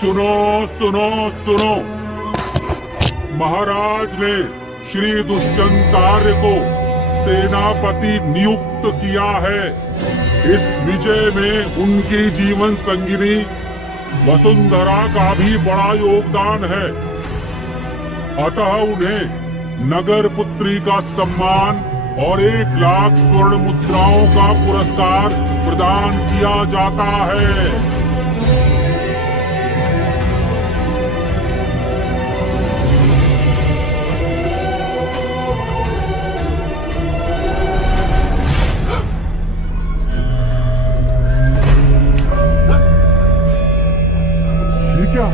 सुनो सुनो सुनो, महाराज ने श्री दुष्यंत आर्य को सेनापति नियुक्त किया है। इस विजय में उनकी जीवन संगिनी वसुंधरा का भी बड़ा योगदान है, अतः उन्हें नगर पुत्री का सम्मान और 1 लाख स्वर्ण मुद्राओं का पुरस्कार प्रदान किया जाता है। क्या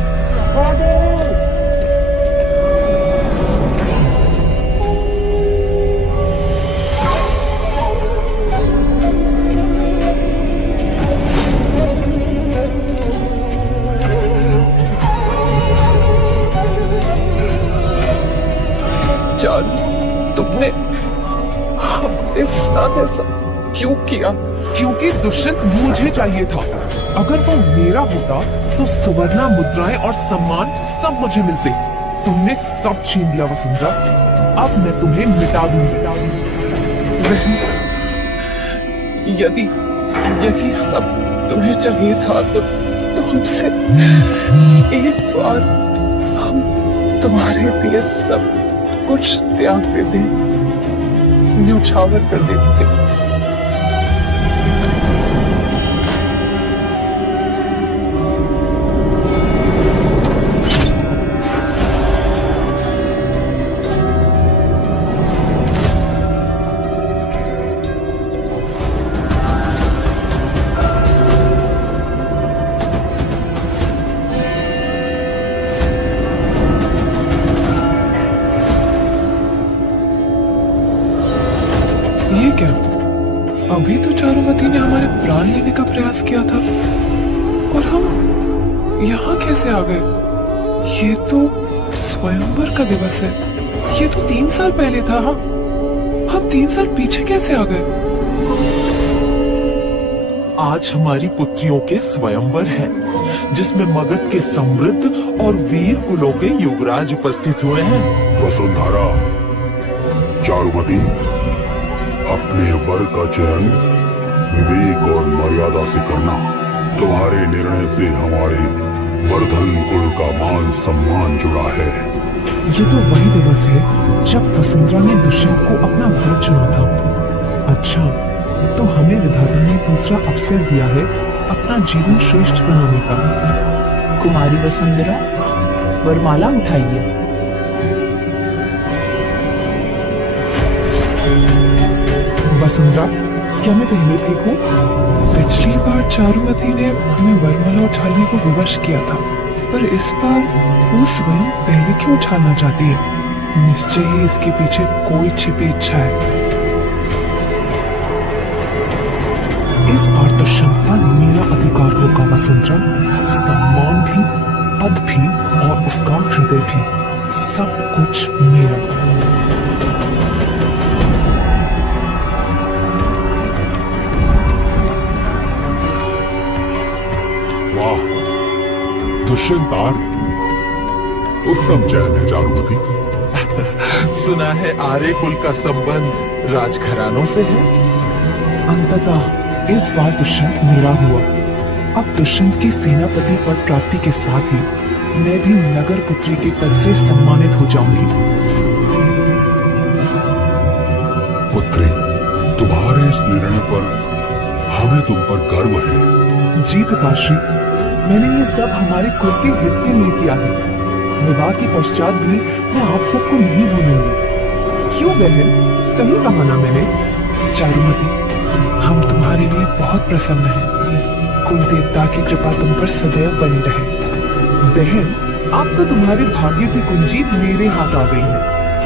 जान, तुमने हमारे साथ ऐसा क्यों किया? क्योंकि दुष्यंत मुझे चाहिए था। अगर वो मेरा होता तो सुवर्णा मुद्राएं और सम्मान सब मुझे मिलते। तुमने सब छीन लिया वसुंधरा, अब मैं तुम्हें मिटा दूंगा। यदि यदि सब तुम्हें चाहिए था तो हमसे एक बार हम तुम्हारे लिए सब कुछ त्याग देते, न्यौछावर कर देते। ये क्या? अभी तो चारुमती ने हमारे प्राण लेने का प्रयास किया था और हम यहाँ कैसे आ गए? ये तो स्वयंवर का दिवस है। ये तो 3 साल पहले था। हम 3 साल पीछे कैसे आ गए? आज हमारी पुत्रियों के स्वयंवर है, जिसमें मगध के समृद्ध और वीर कुलों के युवराज उपस्थित हुए हैं। वसुंधरा, चारुमती, अपने वर का चयन विवेक और मर्यादा से करना। तुम्हारे निर्णय से हमारे वर्धन कुल का मान सम्मान जुड़ा है। ये तो वही दिवस है जब वसुंधरा ने दुष्यंत को अपना वर चुना था। अच्छा, तो हमें विधाता ने दूसरा अवसर दिया है अपना जीवन श्रेष्ठ बनाने का। कुमारी वसुंधरा, वरमाला उठाइए। वसुंधरा, क्या मैं पहले फेंकूं? पिछली बार चारुमती ने हमें वरमाला उछालने को विवश किया था, पर इस बार वो स्वयं पहले क्यों उछालना चाहती है? निश्चय ही इसके पीछे कोई छिपी इच्छा है। इस बार दुष्यंत पर मेरा अधिकार होगा वसुंधरा। सम्मान भी, पद भी और उसका हृदय भी, सब कुछ मेरा। वाह, दुष्यंत आर्य, उत्तम चयन है चारुमती। सुना है आर्य कुल का संबंध राजघरानों से है। अंततः इस बार दुष्यंत मेरा हुआ। अब दुष्यंत की सेनापति पद प्राप्ति के साथ ही मैं भी नगर पुत्री के पद से सम्मानित हो जाऊंगी। पुत्री, तुम्हारे इस निर्णय पर हमें तुम पर गर्व है। जी पिताश्री, मैंने ये सब हमारे कुल के हित के लिए किया है। विवाह के पश्चात भी मैं आप सबको नहीं भूलूंगी। क्यों बहन, सही कहा ना मैंने? चारुमती, हम तुम्हारे लिए बहुत प्रसन्न हैं। कुल देवता की कृपा तुम पर सदैव बनी रहे। बहन, अब तो तुम्हारे भाग्य की कुंजी मेरे हाथ आ गई है।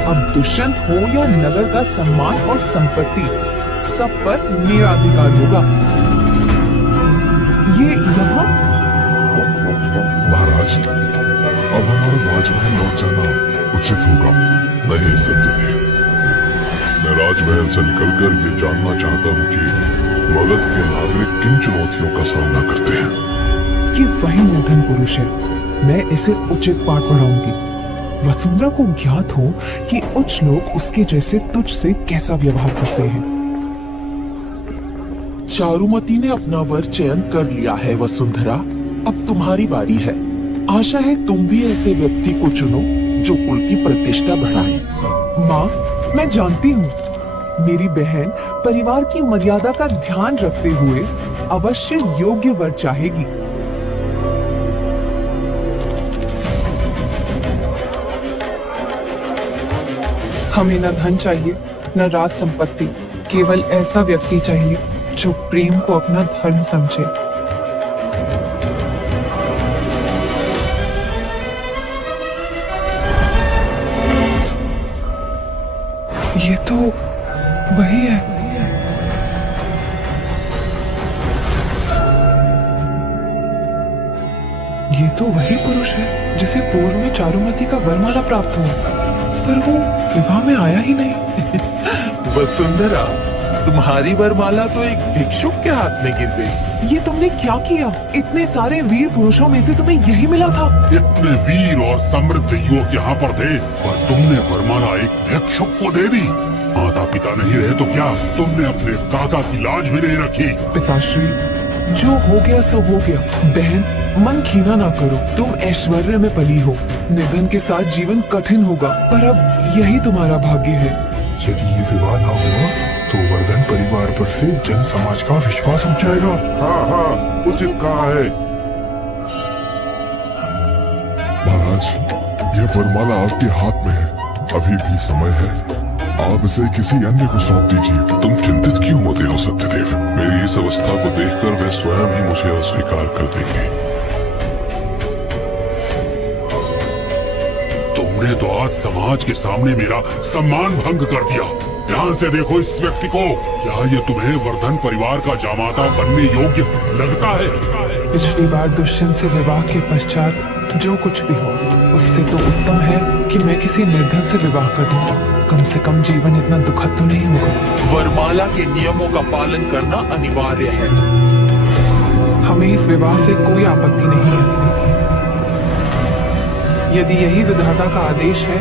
अब दुष्यंत हो या नगर का सम्मान और संपत्ति, सब पर मेरा अधिकार होगा। ये यहाँ महाराज, अब हमारा राजमहल लौट जाना उचित होगा। नहीं सत्यदेव, मैं राजमहल से निकलकर ये जानना चाहता हूँ कि मगध के नागरिक किन चुनौतियों का सामना करते हैं। ये वही निर्धन पुरुष है मैं इसे उचित पाठ पढ़ाऊंगी। वसुंधरा को ज्ञात हो कि उच्च लोग उसके जैसे तुझ से कैसा व्यवहार करते हैं। चारुमती ने अपना वर चयन कर लिया है वसुंधरा, अब तुम्हारी बारी है। आशा है तुम भी ऐसे व्यक्ति को चुनो जो कुल की प्रतिष्ठा बढ़ाए। माँ, मैं जानती हूँ मेरी बहन परिवार की मर्यादा का ध्यान रखते हुए अवश्य योग्य वर चाहेगी। हमें न धन चाहिए न राज संपत्ति, केवल ऐसा व्यक्ति चाहिए जो प्रेम को अपना धर्म समझे। ये तो वही है। ये तो वही पुरुष है जिसे पूर्व में चारुमती का वरमाला प्राप्त हुआ, पर वो विवाह में आया ही नहीं। वसुंधरा, तुम्हारी वरमाला तो एक भिक्षुक के हाथ में गिर गई। ये तुमने क्या किया? इतने सारे वीर पुरुषों में से तुम्हें यही मिला था? इतने वीर और समृद्ध युवक यहाँ पर थे और तुमने वरमाला एक भिक्षुक को दे दी। माता पिता नहीं रहे तो क्या तुमने अपने काका की लाज भी नहीं रखी? पिताश्री, जो हो गया सो हो गया। बहन, मन खीना ना करो, तुम ऐश्वर्य में पली हो। निधन के साथ जीवन कठिन होगा, पर अब यही तुम्हारा भाग्य है। यदि ये विवाह ना हुआ तो वर्धन परिवार पर से जन समाज का विश्वास उठ जाएगा। हाँ हाँ, उचित कहा है। महाराज, ये वरमाला आपके हाथ में है, अभी भी समय है, आप इसे किसी अन्य को सौंप दीजिए। तुम चिंतित क्यों होते हो सत्यदेव? मेरी इस अवस्था को देखकर वे स्वयं ही मुझे अस्वीकार कर देंगे। तुमने तो आज समाज के सामने मेरा सम्मान भंग कर दिया। ध्यान से देखो इस व्यक्ति को। क्या ये तुम्हें वर्धन परिवार का जामाता बनने योग्य लगता है? पिछली बार दुष्यंत से विवाह के पश्चात जो कुछ भी हो, उससे तो उत्तम है कि मैं किसी निर्धन से विवाह कर दूं। कम से कम जीवन इतना दुखद तो नहीं होगा। वरमाला के नियमों का पालन करना अनिवार्य है। हमें इस विवाह से कोई आपत्ति नहीं है। यदि यही विधाता का आदेश है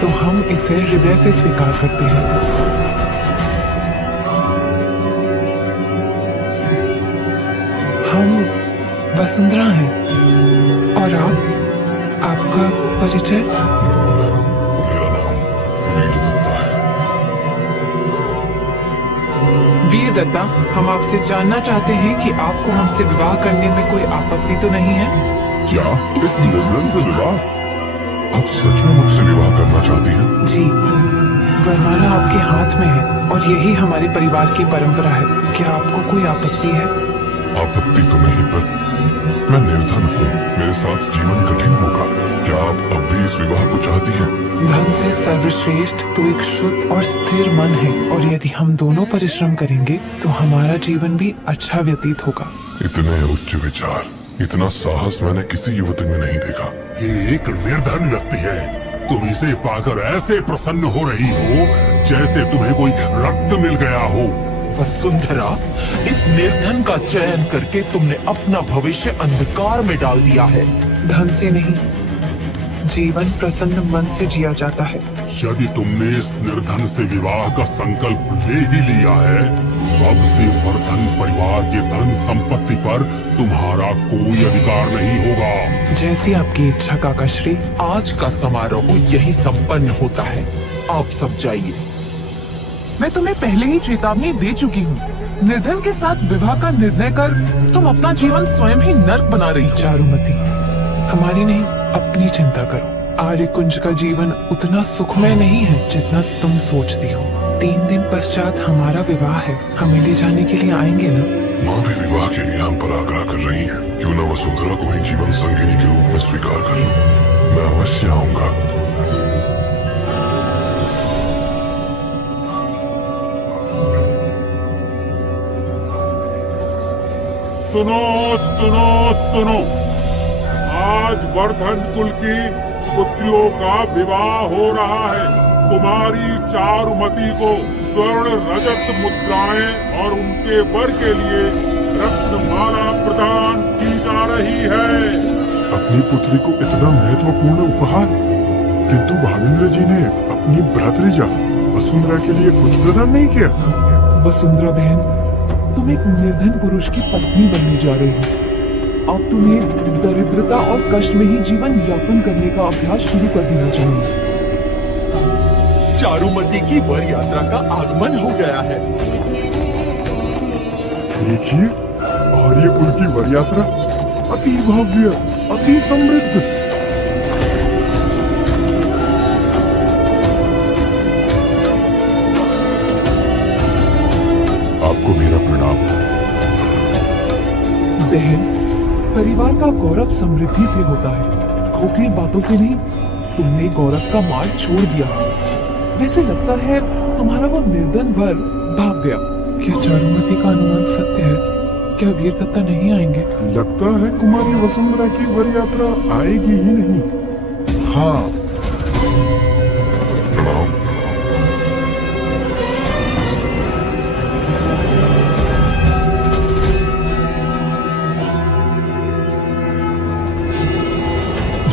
तो हम इसे हृदय से स्वीकार करते हैं। हम वसुंधरा हैं। और आपका परिचय? मेरा नाम वीर दत्ता है। वीर दत्ता, हम आपसे जानना चाहते हैं कि आपको हमसे विवाह करने में कोई आपत्ति तो नहीं है? क्या इस निर्धन से विवाह? आप सच में मुझसे विवाह करना चाहती हैं? जी, वरमाला आपके हाथ में है और यही हमारे परिवार की परंपरा है। क्या आपको कोई आपत्ति है? आपत्ति तो नहीं, पर मैं निर्धन हूँ, मेरे साथ जीवन कठिन होगा। क्या आप अब भी इस विवाह को चाहती हैं? धन से सर्वश्रेष्ठ तो एक शुद्ध और स्थिर मन है, और यदि हम दोनों परिश्रम करेंगे तो हमारा जीवन भी अच्छा व्यतीत होगा। इतने उच्च विचार, इतना साहस मैंने किसी युवती में नहीं देखा। ये एक निर्धन व्यक्ति है। तुम इसे पाकर ऐसे प्रसन्न हो रही हो जैसे तुम्हें कोई रत्न मिल गया हो। वसुंधरा, इस निर्धन का चयन करके तुमने अपना भविष्य अंधकार में डाल दिया है। धन से नहीं, जीवन प्रसन्न मन से जिया जाता है। यदि तुमने इस निर्धन से विवाह का संकल्प ले ही लिया है, अब से वर्धन परिवार के धन संपत्ति पर तुम्हारा कोई अधिकार नहीं होगा। जैसी आपकी इच्छा काका श्री। आज का समारोह यही संपन्न होता है, आप सब जाइए। मैं तुम्हें पहले ही चेतावनी दे चुकी हूँ। निर्धन के साथ विवाह का निर्णय कर तुम अपना जीवन स्वयं ही नर्क बना रही हो। चारुमती, हमारी नहीं अपनी चिंता करो। आर्य कुंज का जीवन उतना सुखमय नहीं है जितना तुम सोचती हो। 3 दिन पश्चात हमारा विवाह है, हमें ले जाने के लिए आएंगे ना? माँ भी विवाह के लिए हम पर आग्रह कर रही है। क्यों न वसुंधरा को ही जीवन संगिनी के रूप में स्वीकार कर लूं। मैं अवश्य आऊंगा। सुनो सुनो सुनो, आज वर्धन कुल की पुत्रियों का विवाह हो रहा है। कुमारी चारुमती को स्वर्ण रजत मुद्राएं और उनके वर के लिए रत्नमाला प्रदान की जा रही है। अपनी अपनी पुत्री को इतना महत्वपूर्ण उपहार, किंतु भावेंद्र जी ने अपनी भ्रातृजा वसुंधरा के लिए कुछ प्रदान नहीं किया। वसुंधरा बहन, तुम एक निर्धन पुरुष की पत्नी बनने जा रही हो। अब तुम्हें दरिद्रता और कष्ट में ही जीवन यापन करने का अभ्यास शुरू कर देना चाहिए। चारुमती की वर यात्रा का आगमन हो गया है। देखिए, आर्यपुर की वर यात्रा अति भव्य, अति समृद्ध। आपको मेरा प्रणाम। बहन, परिवार का गौरव समृद्धि से होता है, खोखली बातों से नहीं। तुमने गौरव का मार्ग छोड़ दिया। वैसे लगता है तुम्हारा वो निर्धन वर भाग गया। क्या चारुमती का अनुमान सत्य है? क्या वीर दत्ता नहीं आएंगे? लगता है कुमारी वसुंधरा की वर यात्रा आएगी ही नहीं। हाँ, प्रणाम।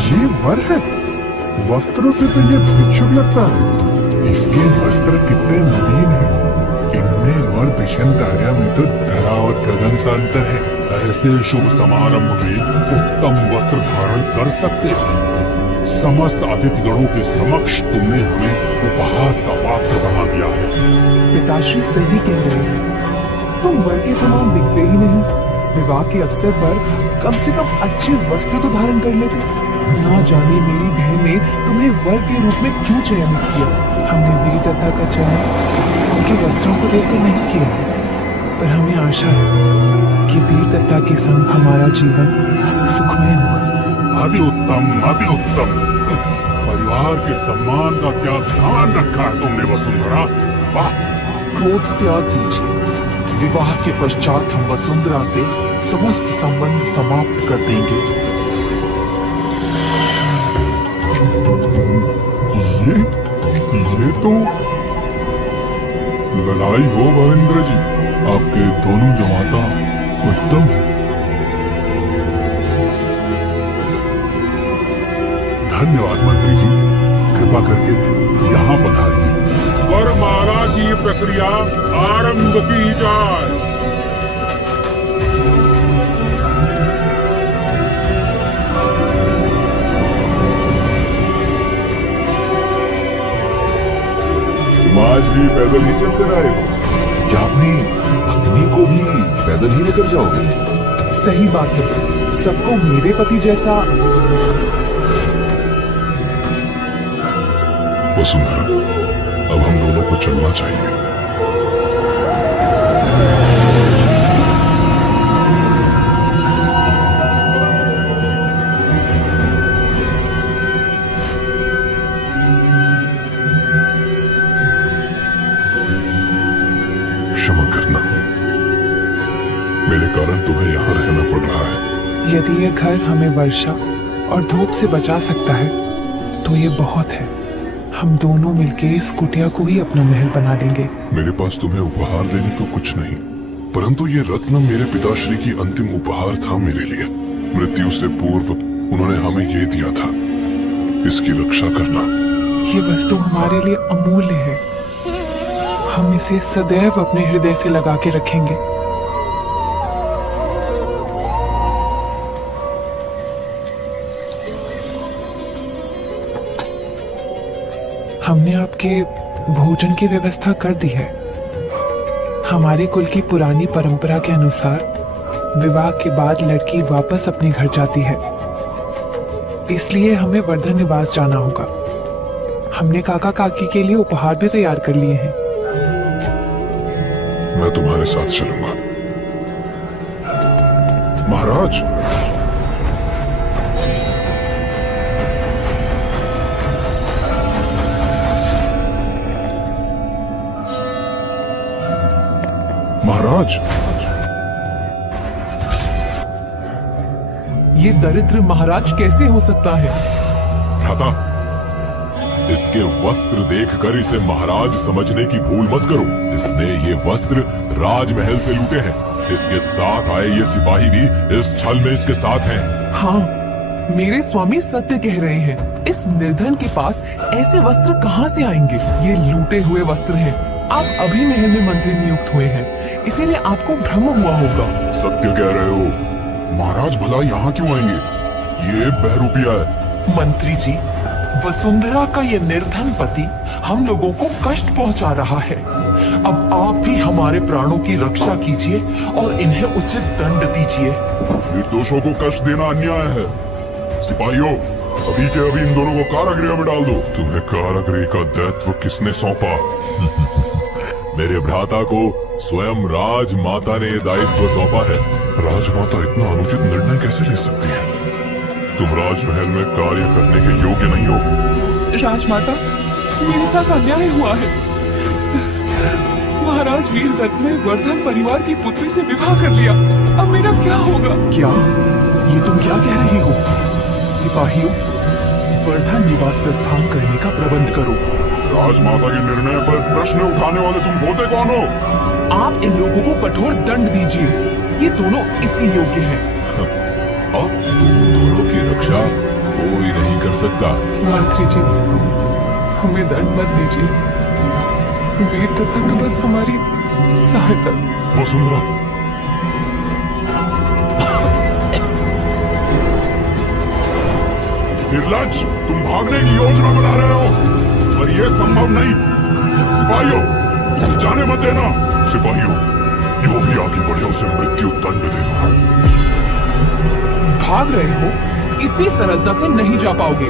ये वर है? वस्त्रों से तो ये भिक्षुक लगता है। इसके वस्त्र कितने नवीन हैं। इनमें और दिशंतार्या में तो धरा और गगन सा अंतर है। ऐसे शुभ समारंभ में उत्तम वस्त्र धारण कर सकते हैं। समस्त अतिथिगणों के समक्ष तुमने हमें उपहास का पात्र बना दिया है। पिताश्री सही कह रहे हैं। तुम वर के समान दिखते ही नहीं। विवाह के अवसर पर कम से कम अच्छे वस्त्र तो धारण कर लेते। ना जाने मेरी बहन ने तुम्हें वर के रूप में क्यों चयनित किया। हमने वीर दत्ता का चयन उनके वस्त्रों को देखकर नहीं किया है, पर हमें आशा है कि वीर दत्ता के संग हमारा जीवन सुखमय होगा। अति उत्तम, अति उत्तम। परिवार के सम्मान का क्या ध्यान रखा है तुमने वसुंधरा। वाह। क्रोध त्याग कीजिए। विवाह के पश्चात हम वसुंधरा से समस्त संबंध समाप्त कर देंगे। ये तो बधाई हो भावेंद्र जी, आपके दोनों जमाता उत्तम है। धन्यवाद मंत्री जी, कृपा करके यहाँ पधारिए। वरमाला की प्रक्रिया आरंभ की जाए। आज भी पैदल ही चलकर आए हो? क्या अपनी पत्नी को भी पैदल ही लेकर जाओगे? सही बात है। सबको मेरे पति जैसा। वसुंधरा, अब हम दोनों को चलना चाहिए। क्षमा करना, मेरे कारण तुम्हें यहाँ रहना पड़ रहा है। यदि ये घर हमें वर्षा और धूप से बचा सकता है तो ये बहुत है। हम दोनों मिलके इस कुटिया को ही अपना महल बना लेंगे। मेरे पास तुम्हें उपहार देने को कुछ नहीं, परंतु ये रत्न मेरे पिताश्री की अंतिम उपहार था मेरे लिए। मृत्यु से पूर्व उन्होंने हमें ये दिया था। इसकी रक्षा करना। ये वस्तु हमारे लिए अमूल्य है। हम इसे सदैव अपने हृदय से लगा के रखेंगे। हमने आपके भोजन की व्यवस्था कर दी है। हमारे कुल की पुरानी परंपरा के अनुसार विवाह के बाद लड़की वापस अपने घर जाती है, इसलिए हमें वर्धन निवास जाना होगा। हमने काका काकी के लिए उपहार भी तैयार कर लिए हैं। मैं तुम्हारे साथ चलूंगा। महाराज, महाराज, ये दरिद्र महाराज कैसे हो सकता है? भ्राता, इसके वस्त्र देखकर इसे महाराज समझने की भूल मत करो। इसने ये वस्त्र राजमहल से लूटे हैं। इसके साथ आए ये सिपाही भी इस छल में इसके साथ हैं। हाँ, मेरे स्वामी सत्य कह रहे हैं। इस निर्धन के पास ऐसे वस्त्र कहाँ से आएंगे? ये लूटे हुए वस्त्र हैं। आप अभी महल में मंत्री नियुक्त हुए हैं, इसीलिए आपको भ्रम हुआ होगा। सत्य कह रहे हो। महाराज भला यहाँ क्यों आएंगे? ये बहरूपिया है। मंत्री जी, वसुंधरा का ये निर्धन पति हम लोगों को कष्ट पहुंचा रहा है। अब आप भी हमारे प्राणों की रक्षा कीजिए और इन्हें उचित दंड दीजिए। निर्दोषों को कष्ट देना अन्याय है। सिपाहियों, अभी के अभी इन दोनों को कारागृह में डाल दो। तुम्हें कारागृह का दायित्व किसने सौंपा? मेरे भ्राता को स्वयं राजमाता ने दायित्व सौंपा है। राजमाता इतना अनुचित निर्णय कैसे ले सकती है? तुम राजमहल में कार्य करने के योग्य नहीं हो। राजमाता, मेरे साथ अन्याय हुआ है। महाराज वीरदत्त ने वर्धन परिवार की पुत्री से विवाह कर लिया। अब मेरा क्या होगा? क्या? ये तुम क्या कह रही हो? सिपाहियों, वर्धन निवास प्रस्थान करने का प्रबंध करो। राजमाता के निर्णय पर प्रश्न उठाने वाले तुम होते कौन हो? आप इन लोगों को कठोर दंड दीजिए। ये दोनों इसी योग्य हैं। अब तुम दोनों की रक्षा कोई नहीं कर सकता। मंत्री जी, हमें दंड मत दीजिए। वीरदत्त तो बस हमारी सहायता। वसुंधरा, निर्लज, तुम भागने की योजना बना रहे हो, पर यह संभव नहीं। सिपाहियों, जाने मत देना। सिपाहियों, जो भी आगे बढ़े उसे मृत्यु दंड दे दो। भाग रहे हो? इतनी सरलता से नहीं जा पाओगे।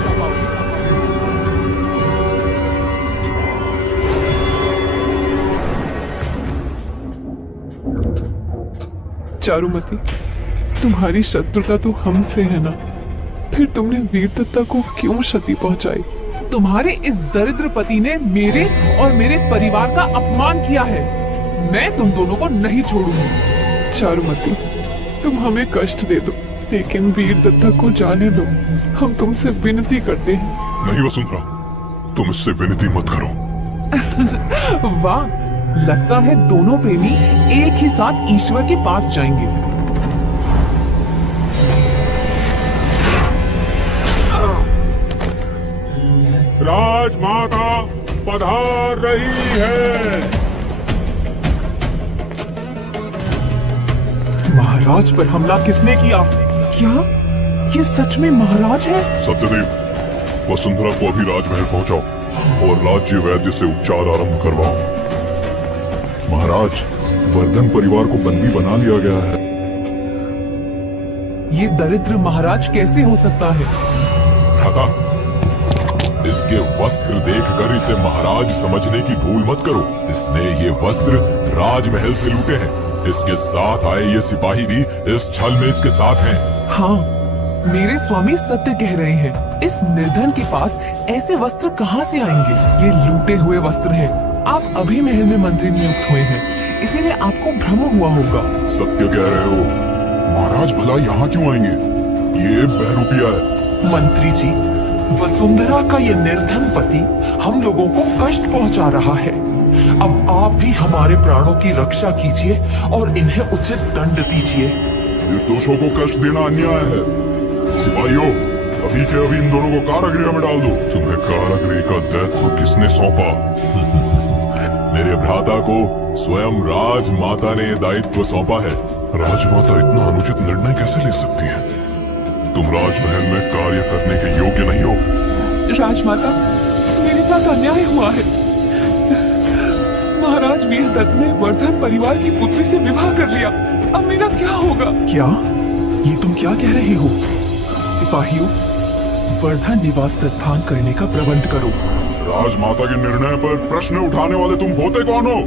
चारुमती, तुम्हारी शत्रुता तो हमसे है ना, फिर तुमने वीरदत्ता को क्यों क्षति पहुंचाई? तुम्हारे इस दरिद्र पति ने मेरे और मेरे परिवार का अपमान किया है। मैं तुम दोनों को नहीं छोड़ूंगी। चारुमती, तुम हमें कष्ट दे दो, लेकिन वीरदत्ता को जाने दो। हम तुमसे विनती करते हैं। नहीं वसुंधरा, तुम इससे विनती मत करो। वाह, लगता है दोनों प्रेमी एक ही साथ ईश्वर के पास जाएंगे। राजमाता पधार रही है। महाराज पर हमला किसने किया? क्या ये सच में महाराज है? सत्यदेव, वसुंधरा को अभी राजमहल पहुंचाओ और राज्य वैद्य से उपचार आरंभ करवाओ। महाराज, वर्धन परिवार को बंदी बना लिया गया है। ये दरिद्र महाराज कैसे हो सकता है? भ्राता, इसके वस्त्र देखकर इसे महाराज समझने की भूल मत करो। इसने ये वस्त्र राजमहल से लूटे हैं। इसके साथ आए ये सिपाही भी इस छल में इसके साथ हैं। हाँ, मेरे स्वामी सत्य कह रहे हैं। इस निर्धन के पास ऐसे वस्त्र कहाँ से आएंगे? ये लूटे हुए वस्त्र हैं। आप अभी महल में मंत्री नियुक्त हुए हैं, इसीलिए आपको भ्रम हुआ होगा। सत्य कह रहे हो। महाराज भला यहाँ क्यों आएंगे? ये बहरूपिया है। मंत्री जी, वसुंधरा का ये निर्धन पति हम लोगों को कष्ट पहुंचा रहा है। अब आप भी हमारे प्राणों की रक्षा कीजिए और इन्हें उचित दंड दीजिए। निर्दोषों को कष्ट देना अन्याय है। सिपाहियों, अभी के अभी इन दोनों को कारागृह में डाल दो। तुम्हें कारागृह का दायित्व किसने सौंपा? मेरे भ्राता को स्वयं राजमाता ने दायित्व सौंपा है। राजमाता इतना अनुचित निर्णय कैसे ले सकती है? तुम राजमहल में कार्य करने के योग्य नहीं हो। राजमाता, मेरे साथ अन्याय हुआ है। महाराज वीरदत्त ने वर्धन परिवार की पुत्री से विवाह कर लिया। अब मेरा क्या होगा? क्या? ये तुम क्या कह रही हो? सिपाहियों, वर्धन निवास प्रस्थान करने का प्रबंध करो। राजमाता के निर्णय पर प्रश्न उठाने वाले तुम होते कौन हो?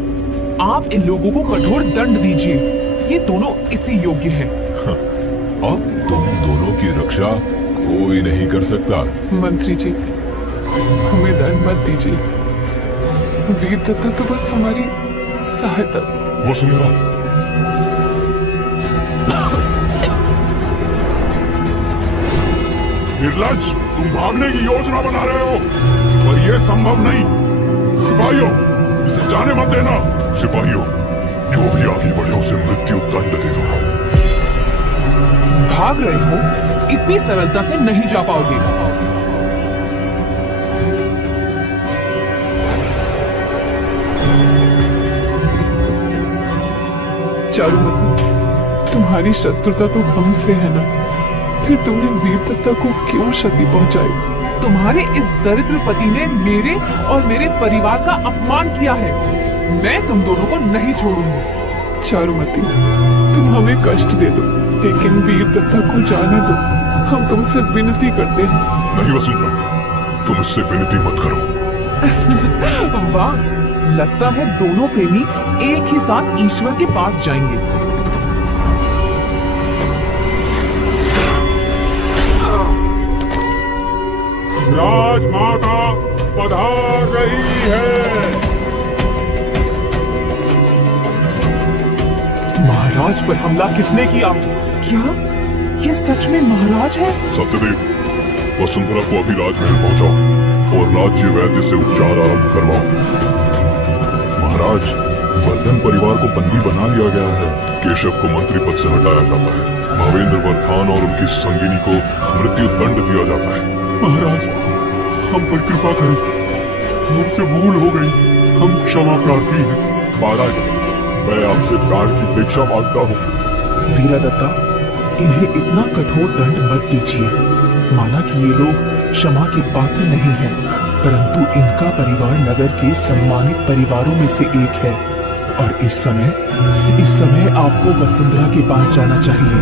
आप इन लोगों को कठोर दंड दीजिए। ये दोनों इसी योग्य हैं। अब तुम दोनों की रक्षा कोई नहीं कर सकता। मंत्री जी, हमें दंड मत दीजिए। वीरदत्ता तो बस हमारी सहायता। वसुंधरा, निर्लज, तुम भागने की योजना बना रहे हो, पर यह संभव नहीं। सिपाहियों, इसे जाने मत देना। सिपाहियों, जो भी आगे बढ़े उसे मृत्यु दंड दे दो। भाग रहे हो? इतनी सरलता से नहीं जा पाओगे। चारुमती, तुम्हारी शत्रुता तो हमसे है ना, फिर तुमने वीर दत्ता को क्यों क्षति पहुंचाई? तुम्हारे इस दरिद्र पति ने मेरे और मेरे परिवार का अपमान किया है। मैं तुम दोनों को नहीं छोड़ूंगी। चारुमती, तुम हमें कष्ट दे दो, लेकिन वीर दत्ता को जाने दो। हम तुमसे विनती करते हैं। नहीं वसुंधरा, तुम इससे विनती मत करो। वाह, लगता है दोनों प्रेमी एक ही साथ ईश्वर के पास जाएंगे। राजमाता पधार रही है। महाराज पर हमला किसने किया? क्या ये सच में महाराज है? सत्यदेव, वसुंधरा को अभी राजमहल पहुंचाओ और राज्य वैद्य से उपचार आरंभ करवाओ। महाराज, वर्धन परिवार को बंदी बना लिया गया है। केशव को मंत्री पद से हटाया जाता है। भावेंद्र वर्धान और उनकी संगिनी को मृत्यु दंड दिया जाता है। महाराज, हम पर कृपा करें, हमसे भूल हो गई, हम क्षमा प्रार्थी हैं। महाराज, मैं आपसे प्राण की भिक्षा मांगता हूँ। वीरदत्ता, इन्हें इतना कठोर दंड मत दीजिए। माना कि ये लोग क्षमा के पात्र नहीं हैं, परंतु इनका परिवार नगर के सम्मानित परिवारों में से एक है और इस समय आपको वसुंधरा के पास जाना चाहिए।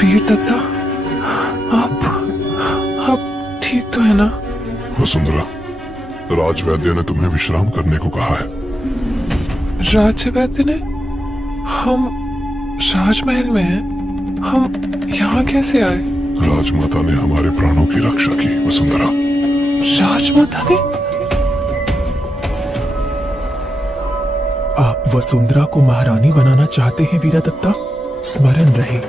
वीर दत्ता, आप ठीक तो है ना? वसुंधरा, राजवैद्य ने तुम्हें विश्राम करने को कहा है। राजवैद्य ने? हम राजमहल में हैं। हम यहाँ कैसे आए? राजमाता ने हमारे प्राणों की रक्षा की वसुंधरा। राजमाता ने? आप वसुंधरा को महारानी बनाना चाहते हैं वीरदत्ता? स्मरण रहे,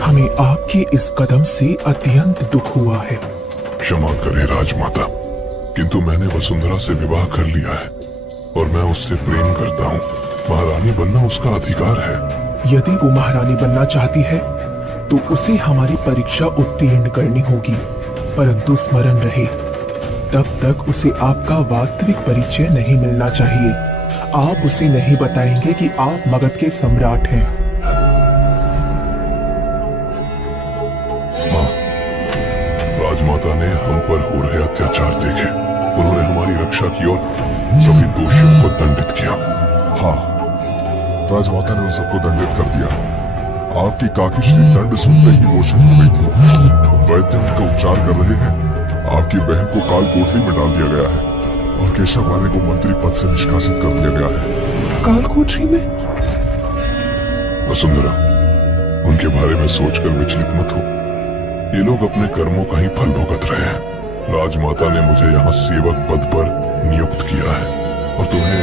हमें आपके इस कदम से अत्यंत दुख हुआ है। क्षमा करें राजमाता, किंतु मैंने वसुंधरा से विवाह कर लिया है और मैं उससे प्रेम करता हूँ। महारानी बनना उसका अधिकार है। यदि वो महारानी बनना चाहती है तो उसे हमारी परीक्षा उत्तीर्ण करनी होगी, परंतु स्मरण रहे, तब तक उसे आपका वास्तविक परिचय नहीं मिलना चाहिए। आप उसे नहीं बताएंगे कि आप मगध के सम्राट हैं। राजमाता ने हम पर हो रहे अत्याचार देखे, उन्होंने हमारी रक्षा की और सभी दोषियों को दंडित किया। हाँ, राजमाता ने उन सबको दंडित कर दिया। आपकी काकीश्री दंड सुनते ही मोचन हो गई थी। वैद्य उनका उपचार कर रहे हैं। आपकी बहन को काल कोठरी में डाल दिया गया है और केशव वाले को मंत्री पद से निष्कासित कर दिया गया है। काल कोठरी में? वसुंधरा, उनके बारे में सोचकर विचलित मत हो। ये लोग अपने कर्मों का ही फल भुगत रहे हैं। राजमाता ने मुझे यहाँ सेवक पद पर नियुक्त किया है और तुम्हें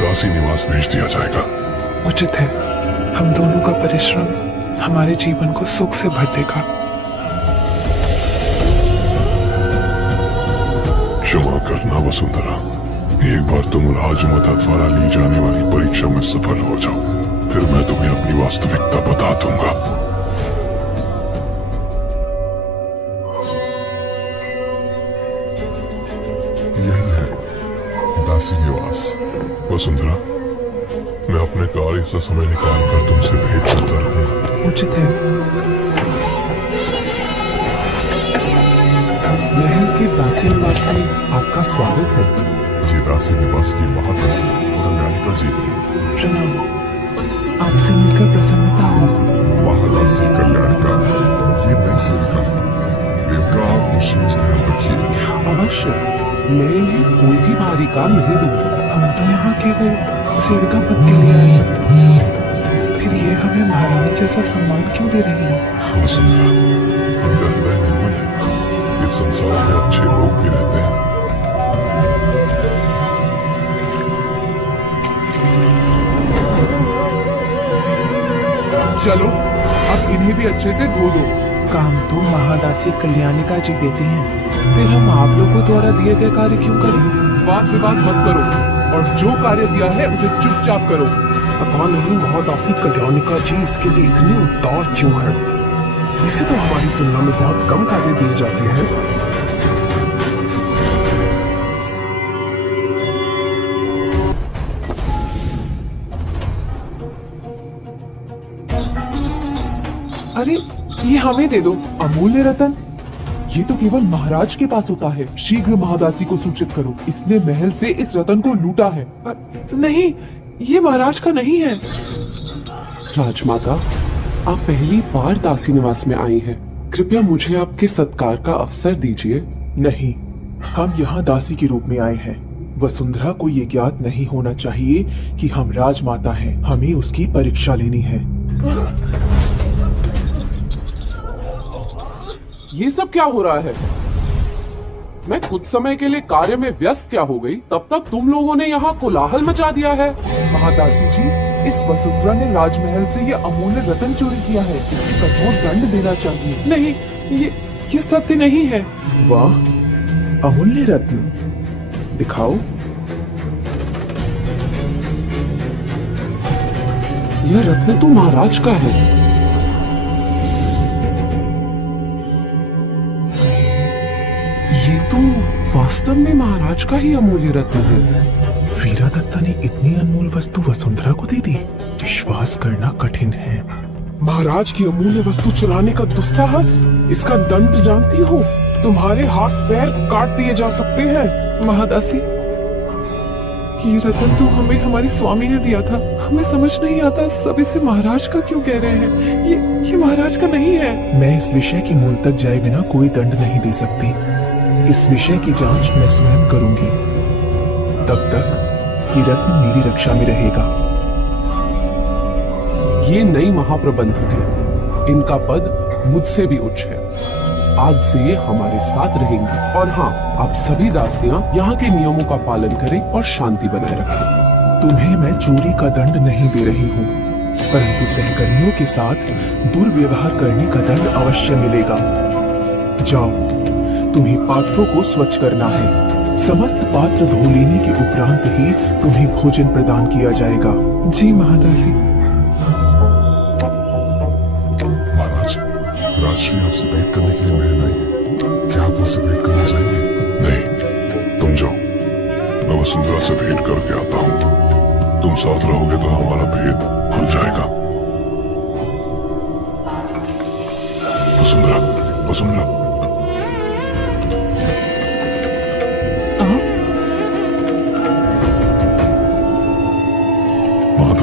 दासी निवास भेज दिया जाएगा। उचित है, हम दोनों का परिश्रम हमारे जीवन को सुख से भर देगा। क्षमा करना वसुंधरा, एक बार तुम राजमाता द्वारा ली जाने वाली परीक्षा में सफल हो जाओ, फिर मैं तुम्हें अपनी वास्तविकता बता दूंगा। यही है दासी निवास। वसुंधरा, मैं अपने कार्य से समय निकालकर तुमसे भेंट करता रहूंगा। उचित है। महल के दासी निवास में आपका स्वागत है। ये दासी निवास की महादासी कल्याणिका जी। प्रणाम, आपसे मिलकर प्रसन्नता हुई। महादासी कल्याणिका, ये नई सेविका है, इनका आप विशेष ध्यान रखिए। अवश्य, मैं इन्हें कोई भी भारी काम नहीं दूंगा। हम तो यहाँ केवल सेविका पद के लिए आए, फिर ये हमें महारानी जैसा सम्मान क्यों दे रही है? वसुंधरा, उनका हृदय निर्मल है। इस संसार में अच्छे लोग भी रहते हैं। चलो, अब इन्हें भी अच्छे से धो दो। काम तो महादासी कल्याणिका जी देती हैं, फिर हम आप लोगों द्वारा दिए गए कार्य क्यों करें? वाद विवाद मत करो और जो कार्य दिया है उसे चुपचाप करो। पता नहीं महादासी कल्याणिका जी इसके लिए इतनी उदार क्यों है। इसे तो हमारी तुलना में बहुत कम कार्य दिए जाते हैं। अरे ये हमें दे दो। अमूल्य रतन, ये तो केवल महाराज के पास होता है। शीघ्र महादासी को सूचित करो, इसने महल से इस रतन को लूटा है। नहीं, ये महाराज का नहीं है। राजमाता, आप पहली बार दासी निवास में आई हैं। कृपया मुझे आपके सत्कार का अवसर दीजिए। नहीं, हम यहाँ दासी के रूप में आए हैं। वसुंधरा को ये ज्ञात नहीं होना चाहिए कि हम राजमाता हैं। हमें उसकी परीक्षा लेनी है। ये सब क्या हो रहा है? मैं कुछ समय के लिए कार्य में व्यस्त क्या हो गई, तब तक तुम लोगों ने यहाँ कोलाहल मचा दिया है। महादासी जी, इस वसुंधरा ने राजमहल से ये अमूल्य रतन चोरी किया है। इसे कठोर दंड देना चाहिए। नहीं, ये सत्य नहीं है। वाह, अमूल्य रत्न दिखाओ। यह रत्न तो महाराज का है। ये तो वास्तव में महाराज का ही अमूल्य रत्न है। वीरादत्ता ने इतनी अनमोल वस्तु वसुंधरा को दे दी। विश्वास करना कठिन है। महाराज की अमूल्य वस्तु चुराने का दुस्साहस, इसका दंड जानती हो? तुम्हारे हाथ पैर काट दिए जा सकते हैं। महादासी, ये रतन तो हमें हमारी स्वामी ने दिया था। हमें समझ नहीं आता सब इसे महाराज का क्यों कह रहे हैं। ये महाराज का नहीं है। मैं इस विषय की मूल तक जाए बिना कोई दंड नहीं दे सकती। इस विषय की जांच मैं स्वयं करूंगी। तब तक ये रत्न मेरी रक्षा में रहेगा। ये नई महाप्रबंधक है। इनका पद मुझसे भी उच्च है। आज से ये हमारे साथ रहेंगी। और हाँ, आप सभी दासियां यहाँ के नियमों का पालन करें और शांति बनाए रखें। तुम्हें मैं चोरी का दंड नहीं दे रही हूँ, परंतु सहकर्मियों के साथ दुर्व्यवहार करने का दंड अवश्य मिलेगा। जाओ, तुम्हें पात्रों को स्वच्छ करना है। समस्त पात्र धो लेने के उपरांत ही तुम्हें भोजन प्रदान किया जाएगा। जी महादासी। महाराज, राजश्री आपसे भेंट करने के लिए महल आई है। क्या आप उनसे भेंट करना चाहेंगे? नहीं, तुम जाओ, मैं वसुंधरा से भेंट करके आता हूँ। तुम साथ रहोगे तो हमारा भेद खुल जाएगा। वसुंधरा, वसुंधरा,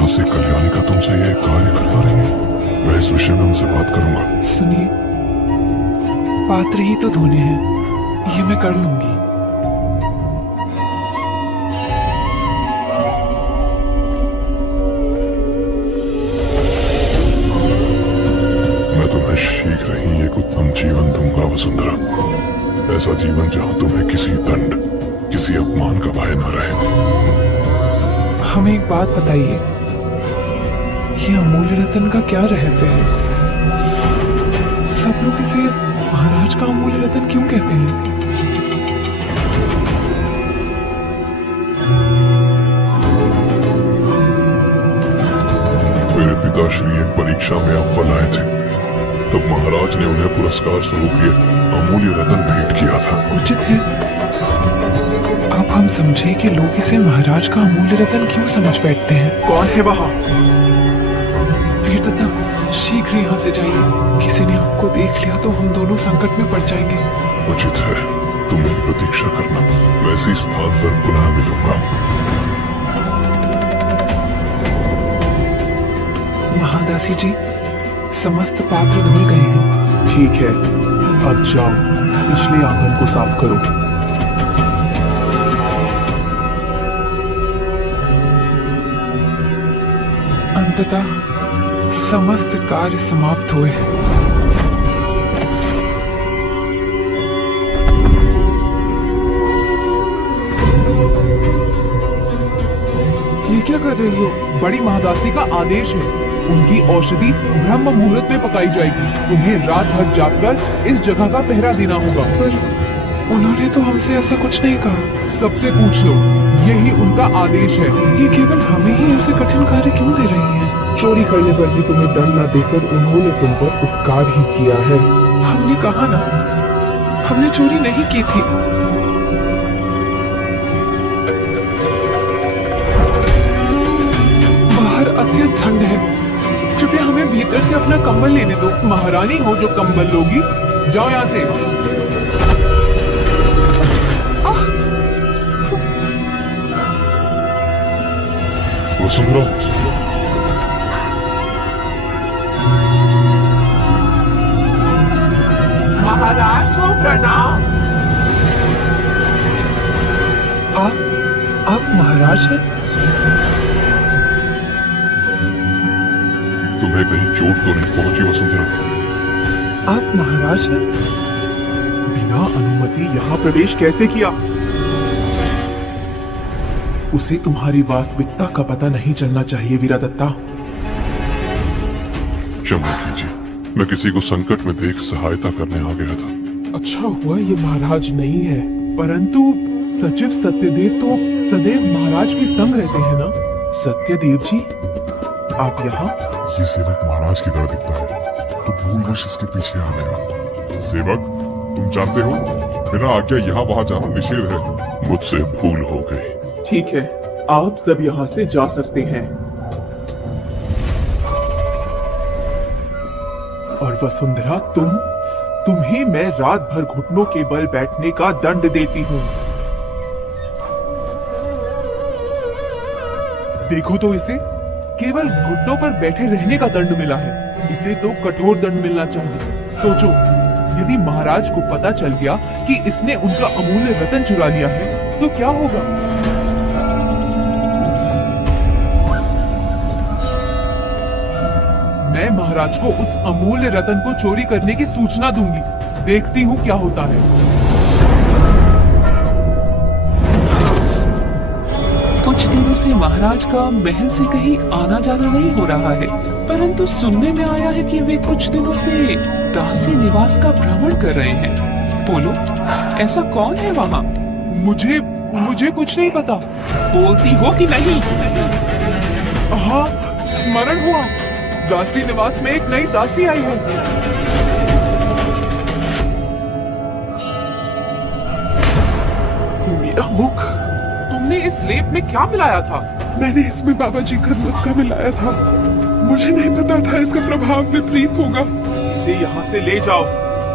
से कल्याणी का तुमसे ये कार्य करवा रही है। मैं इस विषय में उनसे बात करूंगा। सुनिए, पात्र ही तो धोने हैं, ये मैं कर लूंगी। मैं तुम्हें शीघ्र ही एक उत्तम जीवन दूंगा वसुंधरा। ऐसा जीवन जहां तुम्हें किसी दंड, किसी अपमान का भय न रहे। हमें एक बात बताइए, ये अमूल्य रतन का क्या रहस्य है? सब लोग इसे महाराज का अमूल्य रतन क्यों कहते हैं? मेरे पिताश्री एक परीक्षा में अव्वल आए थे, तब महाराज ने उन्हें पुरस्कार स्वरूप ये अमूल्य रतन भेंट किया था। उचित है। अब हम समझे कि लोग इसे महाराज का अमूल्य रतन क्यों समझ बैठते हैं। कौन है वहाँ? वीरदत्ता, शीघ्र यहाँ से जाइए। किसी ने आपको देख लिया तो हम दोनों संकट में पड़ जाएंगे। उचित है, तुम मेरी प्रतीक्षा करना। मैं इसी स्थान पर पुनः मिलूंगा। महादासी जी, समस्त पात्र धुल गए हैं। ठीक है, अब जाओ, पिछले आंगन को साफ करो। अंततः समस्त कार्य समाप्त हुए। ये क्या कर रही हो? बड़ी महादासी का आदेश है। उनकी औषधि ब्रह्म मुहूर्त में पकाई जाएगी। उन्हें रात भर जागकर इस जगह का पहरा देना होगा। पर उन्होंने तो हमसे ऐसा कुछ नहीं कहा। सबसे पूछ लो, यही उनका आदेश है। ये केवल हमें ही ऐसे कठिन कार्य क्यों दे रही हैं? चोरी करने पर भी तुम्हें डर न देकर उन्होंने तुम पर उपकार ही किया है। हमने कहा ना, हमने चोरी नहीं की थी। बाहर अत्यंत ठंड है, कृपया हमें भीतर से अपना कंबल लेने दो। महारानी हो जो कंबल लोगी, जाओ यहाँ से। वसुंधरा, महाराज को प्रणाम। आप महाराज हैं? तुम्हें कहीं चोट तो नहीं पहुंची वसुंधरा? आप महाराज हैं? बिना अनुमति यहाँ प्रवेश कैसे किया? उसे तुम्हारी वास्तविकता का पता नहीं चलना चाहिए वीरादत्ता। क्षमा कीजिए, मैं किसी को संकट में देख सहायता करने आ गया था। अच्छा हुआ ये महाराज नहीं है, परंतु सचिव सत्यदेव तो सदैव महाराज के संग रहते हैं ना। सत्यदेव जी, आप यहाँ? ये सेवक महाराज की तरह दिखता है तो भूलवश इसके पीछे आ गया। सेवक, तुम जानते हो बिना आज्ञा यहाँ वहाँ जाना निषेध है। मुझसे भूल हो गई। ठीक है, आप सब यहाँ से जा सकते हैं। और वसुंधरा, तुम्हें मैं रात भर घुटनों के बल बैठने का दंड देती हूँ। देखो तो इसे, केवल घुटनों पर बैठे रहने का दंड मिला है। इसे तो कठोर दंड मिलना चाहिए। सोचो, यदि महाराज को पता चल गया कि इसने उनका अमूल्य रतन चुरा लिया है तो क्या होगा? मैं महाराज को उस अमूल्य रतन को चोरी करने की सूचना दूंगी। देखती हूँ क्या होता है। कुछ दिनों से महाराज का महल से कहीं आना जाना नहीं हो रहा है, परंतु सुनने में आया है कि वे कुछ दिनों से दासी निवास का भ्रमण कर रहे हैं। बोलो, ऐसा कौन है वहाँ? मुझे कुछ नहीं पता। बोलती हो कि नहीं? हाँ, स्मरण हुआ, दासी निवास में एक नई दासी आई है। मेरा मुख, तुमने इस लेप में क्या मिलाया था? मैंने इसमें बाबा जी का नुस्खा मिलाया था। मुझे नहीं पता था इसका प्रभाव विपरीत होगा। इसे यहाँ से ले जाओ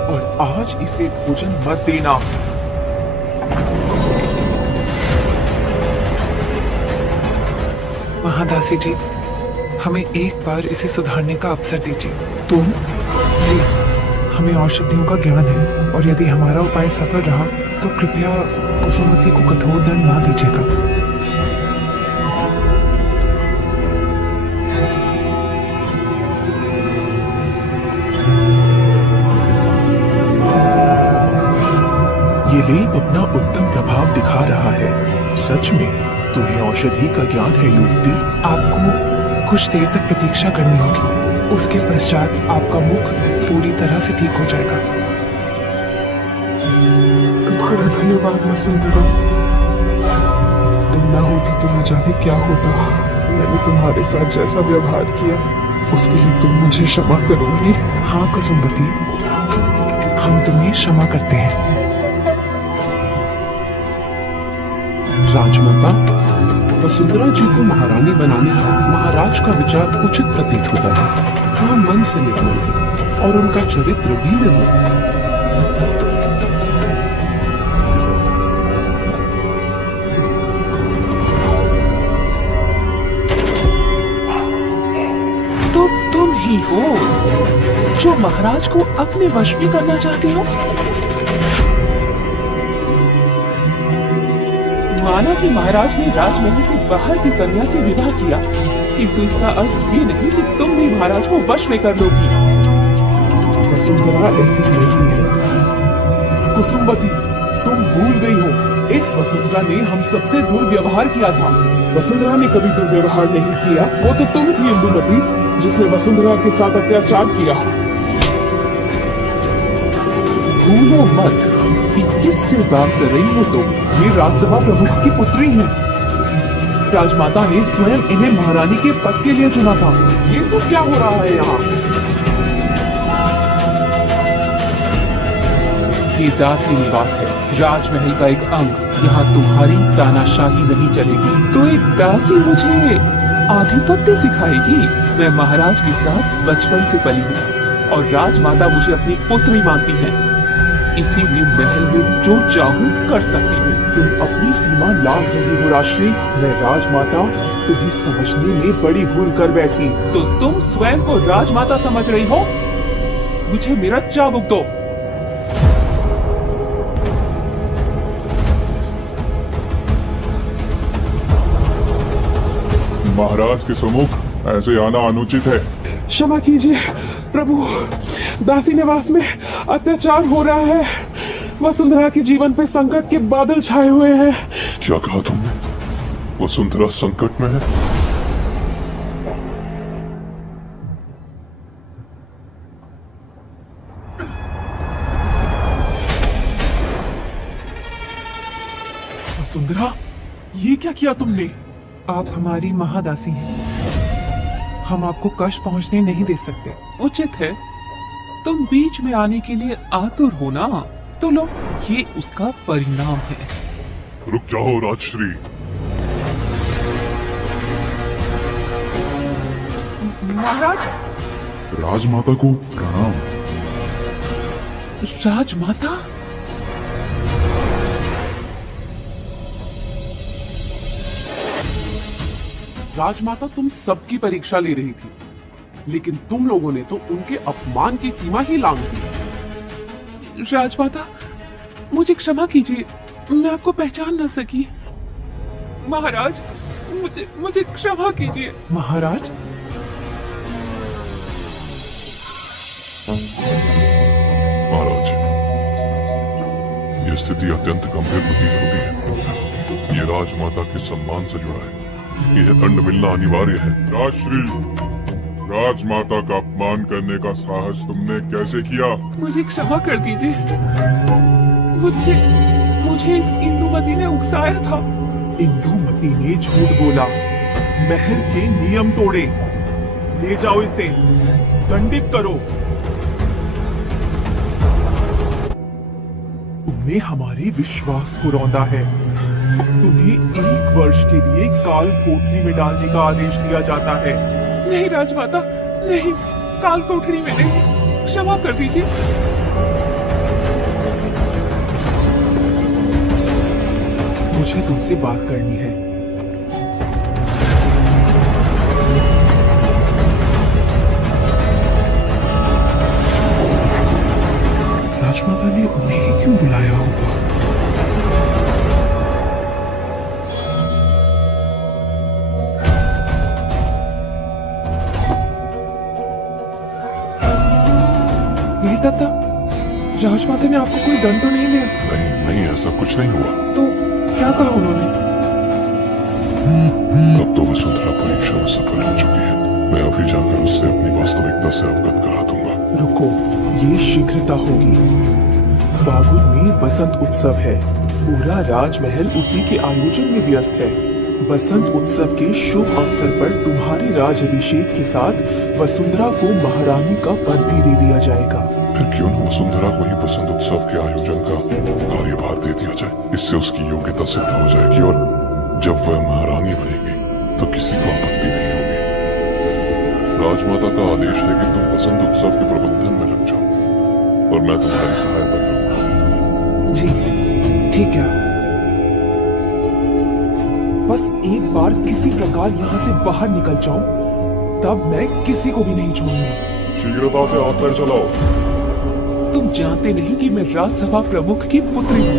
और आज इसे भोजन मत देना। महादासी जी, हमें एक बार इसे सुधारने का अवसर दीजिए। तुम? जी, हमें औषधियों का ज्ञान है और यदि हमारा उपाय सफल रहा तो कृपया कुसुमती को कठोर दंड ना दीजिएगा। ये लेप अपना उत्तम प्रभाव दिखा रहा है। सच में तुम्हें औषधि का ज्ञान है युवती। आपको कुछ देर तक प्रतीक्षा करनी होगी, उसके पश्चात आपका मुख पूरी तरह से ठीक हो जाएगा। तुम्हारा धन्यवाद वसुंधरा। तुम ना होती तो न जाने क्या होता। मैंने तुम्हारे साथ जैसा व्यवहार किया उसके लिए तुम मुझे क्षमा करोगी? हाँ कुसुमवती, हम तुम्हें क्षमा करते हैं। राजमाता, वसुंधरा जी को महारानी बनाने का महाराज का विचार उचित प्रतीत होता है। वह मन से निर्मल है और उनका चरित्र भी निर्मल है। तो तुम ही हो जो महाराज को अपने वश में करना चाहते हो। माना कि महाराज ने राजमहल से बाहर की कन्या से विवाह किया, किंतु इसका अर्थ ये नहीं कि तुम भी महाराज को वश में कर लोगी। वसुंधरा ऐसी नहीं है। कुसुमवती, तुम भूल गई हो, इस वसुंधरा ने हम सबसे दुर्व्यवहार किया था। वसुंधरा ने कभी दुर्व्यवहार नहीं किया, वो तो तुम थी इंदुमती। जिसने वसुंधरा के साथ अत्याचार किया। भूलो मत कि किससे बात कर रही हो तुम। ये राज्यसभा प्रमुख की पुत्री है। राजमाता ने स्वयं इन्हें महारानी के पद के लिए चुना था। ये सब क्या हो रहा है यहाँ? ये दासी निवास है, राजमहल का एक अंग। यहाँ तुम्हारी तानाशाही नहीं चलेगी। तो एक दासी मुझे आधिपत्य सिखाएगी? मैं महाराज के साथ बचपन से पली हूँ और राजमाता मुझे अपनी पुत्री मानती है, इसीलिए महल में जो चाहूँ कर सकती हूँ। तुम अपनी सीमा लांघ रही हो राजश्री। मैं राजमाता तुम्हें समझने में बड़ी भूल कर बैठी। तो तुम स्वयं को राजमाता समझ रही हो? मुझे मेरा चाबुक दो। महाराज के सम्मुख ऐसे आना अनुचित है। क्षमा कीजिए प्रभु, दासी निवास में अत्याचार हो रहा है। वसुंधरा के जीवन पे संकट के बादल छाए हुए हैं। क्या कहा तुमने? वसुंधरा संकट में है? वसुंधरा, ये क्या किया तुमने? आप हमारी महादासी हैं। हम आपको कष्ट पहुंचने नहीं दे सकते। उचित है, तुम बीच में आने के लिए आतुर हो ना, तो लो, ये उसका परिणाम है। रुक जाओ राजश्री। महाराज। राजमाता को प्रणाम। राजमाता? राजमाता तुम सबकी परीक्षा ले रही थी, लेकिन तुम लोगों ने तो उनके अपमान की सीमा ही लांघ दी। राजमाता, मुझे क्षमा कीजिए, मैं आपको पहचान न सकी। महाराज, मुझे क्षमा कीजिए। महाराज, महाराज, ये स्थिति अत्यंत गंभीर प्रतीत होती है। ये राजमाता के सम्मान से जुड़ा है। यह दंड मिलना अनिवार्य है। राजश्री, राजमाता का अपमान करने का साहस तुमने कैसे किया? मुझे क्षमा कर दीजिए। मुझे इस इंदुमती ने उकसाया था। इंदुमती ने झूठ बोला, महल के नियम तोड़े। ले जाओ इसे, दंडित करो। तुमने हमारे विश्वास को रौंदा है। तुम्हें 1 वर्ष के लिए काल कोठरी में डालने का आदेश दिया जाता है। नहीं राजमाता, नहीं, काल कोठरी में नहीं, क्षमा कर दीजिए। मुझे तुमसे बात करनी है। राजमाता ने उन्हें ही क्यों बुलाया होगा? राजमाता ने आपको कोई दंड तो नहीं दिया? नहीं, ऐसा कुछ नहीं हुआ। तो क्या कहा उन्होंने? अब तो वसुंधरा परीक्षा में सफल हो चुकी है। मैं अभी जाकर उससे अपनी वास्तविकता से अवगत करा दूंगा। रुको, ये शीघ्रता होगी। फागुन में बसंत उत्सव है। पूरा राजमहल उसी के आयोजन में व्यस्त है। बसंत उत्सव के शुभ अवसर पर तुम्हारे राज अभिषेक के साथ वसुंधरा को महारानी का पद भी दे दिया जाएगा। फिर क्यों न वसुंधरा को ही बसंत उत्सव के आयोजन का कार्यभार दे दिया जाए। इससे उसकी योग्यता सिद्ध हो जाएगी और जब वह महारानी बनेगी तो किसी को आपत्ति नहीं होगी। राजमाता का आदेश है कि तुम बसंत उत्सव के प्रबंधन में लग जाओ और मैं तुम्हारी सहायता करूंगा। जी ठीक है। बस एक बार किसी प्रकार यहाँ से बाहर निकल जाऊं, तब मैं किसी को भी नहीं छोड़ूंगा। शीघ्रता से हाथ पैर चलाओ। तुम जानते नहीं कि मैं राज्यसभा प्रमुख की पुत्री हूँ।